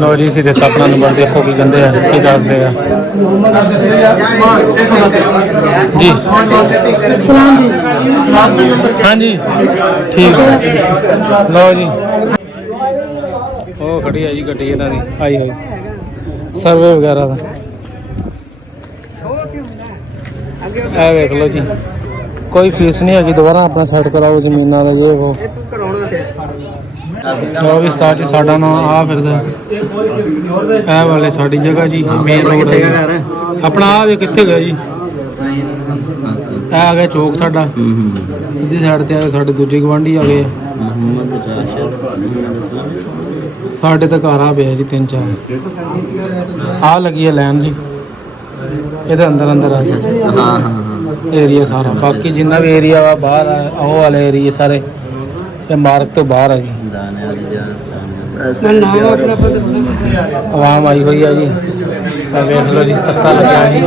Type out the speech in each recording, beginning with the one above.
लो जी इसी देता अपना नंबर, देखो की कहते हैं की दसते हैं जी। हाँ जी ठीक है। लो जी वो खड़ी है जी गड्डी इन्हां दी आई हुई सर्वे वगैरह का। देख लो जी कोई फीस नहीं है, दोबारा अपना सेट कराओ जमीन का ये वो जो भी स्टार्ट साडा ना आ फिर वाले साड़ी जगह जी मेन रोड अपना आ भी कितने गया जी आ गया चौक साडा इधर साइड ते आ गए साडे दूजे गवांढी आ गए साडे तो घर आ पिया जी 3-4 आ लगी है लैन जी ये अंदर अंदर आ एरिया सारा, बाकी जिन्ना भी एरिया वा बाहर वो वाले एरिया सारे ये मार्ग तो बाहर है जी। आवाम आई हुई है जी देख लो जी तख्ता लगा है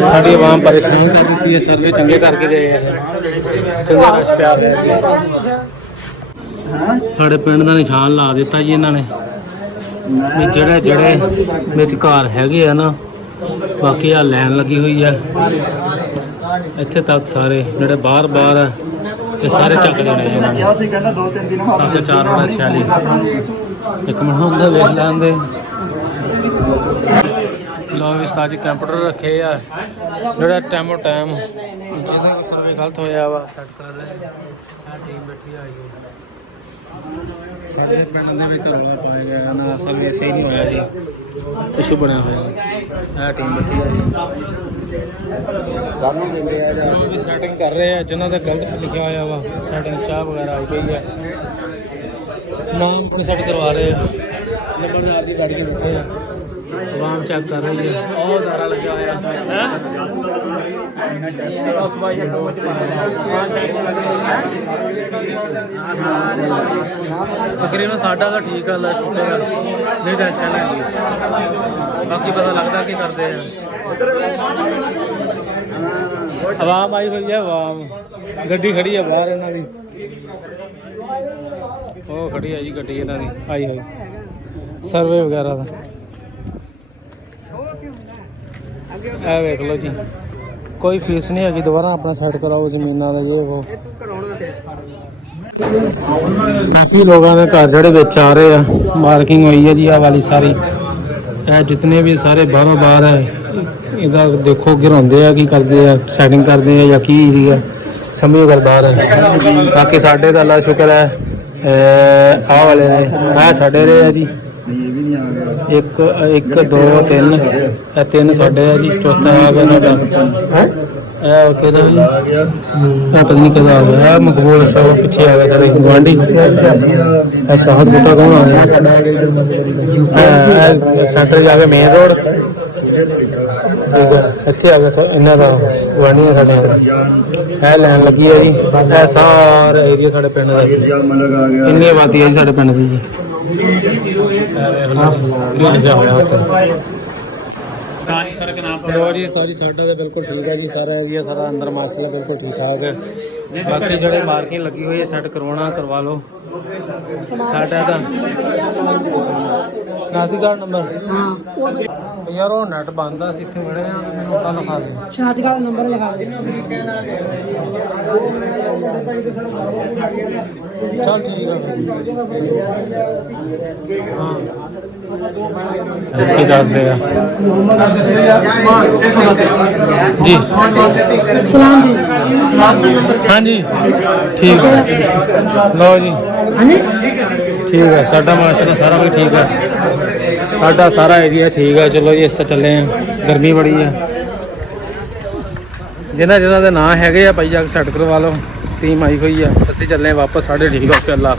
साड़ी आवाम परेशान कर दी है, सर्वे चंगे करके गए हैं चंगा रश प्या साढ़े पिंड का निशान ला दिता जी इन्होंने जड़े जड़े विच घर हैगे आ ना, बाकी आ लैन लगी हुई है इत्थे तक सारे जेडे बाहर बाहर है ये सारे चक देने 704 46 एक मिनट होंगे वेख लेंदे। लो इस ताज कंप्यूटर रखे है जोड़ा टाइमो टाइम जिहदा सर्वे गलत होया वा सेट कर रहे टीम बैठी आई है सारे पिंड दे विच रौला पाया गया ना सर्वे सही नहीं होया जी इशू बनया होया टीम बैठी है जी सैटिंग कर रहे हैं जिन्होंने गलत लिखा हुआ वा सैटिंग चाह वगैरह आई गई है नाम अपनी सेट करवा रहे हैं नंबरदार की गाड़ी के बैठे हैं आवाम चेक कर रही है बहुत सारा लगा हुआ है तकरीबन साढ़ा तो ठीक है अल्लाह शुक्र है नहीं टेंशन नहीं बाकी पता लगता कि करते हैं। आवाम आई हुई है आवाम गड्डी खड़ी है बाहर इन्हों की वो खड़ी है जी गड्डी इन्हों की आई हुई सर्वे वगैरह का देख लो जी कोई फीस नहीं है, दोबारा अपना सेट कराओ जमीन का ये वो काफ़ी लोगों ने घर जड़े बेच आ रहे हैं मार्किंग हुई है जी आ वाली सारी जितने भी सारे बाहरों बाहर है इधर देखो गिराते हैं की करते हैं सैटिंग करते हैं या की समझो गल बाहर है। बाकी साढ़े तो अल्लाह शुक्र है आ वाले ने साढ़े रहे है जी एक 2 3 साढ़े है जी चौथा आ गया पता नहीं कि मकबूल पिछे आ गया सारे गुआढ़ी साहब बूटा कौन आ गया सेंटर जाके मेन रोड इत्थे आ गया इन्हों का गुआढ़ी साढ़े है लैन लगी है जी सारा एरिया साढ़े पिंड का इन्नी आबादी है जी साढ़े पिंड की जी लिखा होया जी साडा तो बिल्कुल ठीक है जी सारा एरिया सारा अंदर मार्शल बिल्कुल ठीक ठाक है। बाकी जो मार्किंग लगी हुई है सैट करवाना करवा लो साडा दा शनाख्ती कार्ड नंबर यार वो नैट बंद है इतने मिले मैंने पता लिखा दे शनाख्ती कार्ड नंबर लिखा दे चल ठीक है हाँ दस दे जी हाँ जी ठीक है। लो जी ठीक है साडा माशाल्लाह सारा कुछ ठीक है साडा सारा एरिया ठीक है। चलो जी इस तरह चले हैं गर्मी बड़ी है जिन्होंने जिन्होंने ना है भाई जाके सेट करवा लो टीम आई हुई है असी चले वापस साढ़े ठीक है ओके अल्लाह।